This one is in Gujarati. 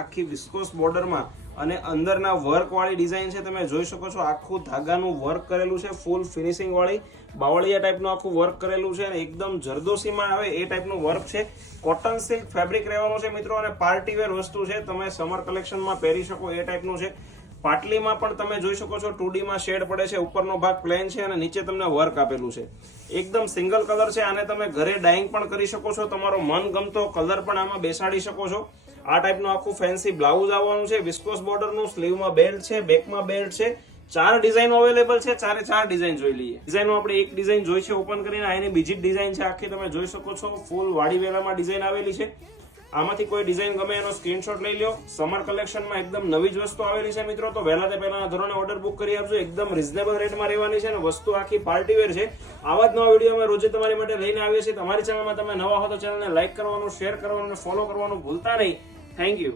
આખી વિસ્કોસ બોર્ડરમાં અને અંદરના વર્ક વાળી ડિઝાઇન છે, તમે જોઈ શકો છો આખું ધાગાનું વર્ક કરેલું છે, ફૂલ ફિનિશિંગ વાળી બાવળિયા ટાઈપનું આખું વર્ક કરેલું છે અને એકદમ જરદોશીમાં આવે એ ટાઈપનું વર્ક છે. કોટન સિલ્ક ફેબ્રિક રહેવાનું છે મિત્રો અને પાર્ટી વેર વસ્તુ છે, તમે સમર કલેક્શનમાં પહેરી શકો એ ટાઈપનું છે. પાટલીમાં પણ તમે જોઈ શકો છો 2D માં શેડ પડે છે, ઉપરનો ભાગ પ્લેન છે અને નીચે તમને વર્ક આપેલું છે. એકદમ સિંગલ કલર છે, આને તમે ઘરે ડાઇંગ પણ કરી શકો છો, તમારો મનગમતો કલર પણ આમાં બેસાડી શકો છો. આ ટાઈપનું આખું ફેન્સી બ્લાઉઝ આવવાનું છે, વિસ્કોસ બોર્ડરનું, સ્લીવમાં બેલ્ટ છે, બેકમાં બેલ્ટ છે. 4 ડિઝાઇનો અવેલેબલ છે, 4 ડિઝાઇન જોઈ લઈએ. ડિઝાઇનો આપણે એક ડિઝાઇન જોઈ છે ઓપન કરીને, આ એની બીજી ડિઝાઇન છે આખી, તમે જોઈ શકો છો ફૂલ વાડી વેલામાં ડિઝાઇન આવેલી છે. આમાંથી કોઈ ડિઝાઇન ગમે એનો સ્ક્રીનશોટ લઈ લો. સમર કલેક્શનમાં એકદમ નવી જ વસ્તુ આવેલી છે મિત્રો, તો વહેલા તે પહેલાના ધોરણે ઓર્ડર બુક કરી આપજો. એકદમ રિઝનેબલ રેટમાં રહેવાની છે અને વસ્તુ આખી પાર્ટી વેર છે. આવા જ નવા વિડીયો અમે રોજે તમારી માટે લઈને આવીએ છીએ. તમારી ચેનલમાં તમે નવા હો તો ચેનલને લાઈક કરવાનું, શેર કરવાનું અને ફોલો કરવાનું ભૂલતા નહીં. Thank you.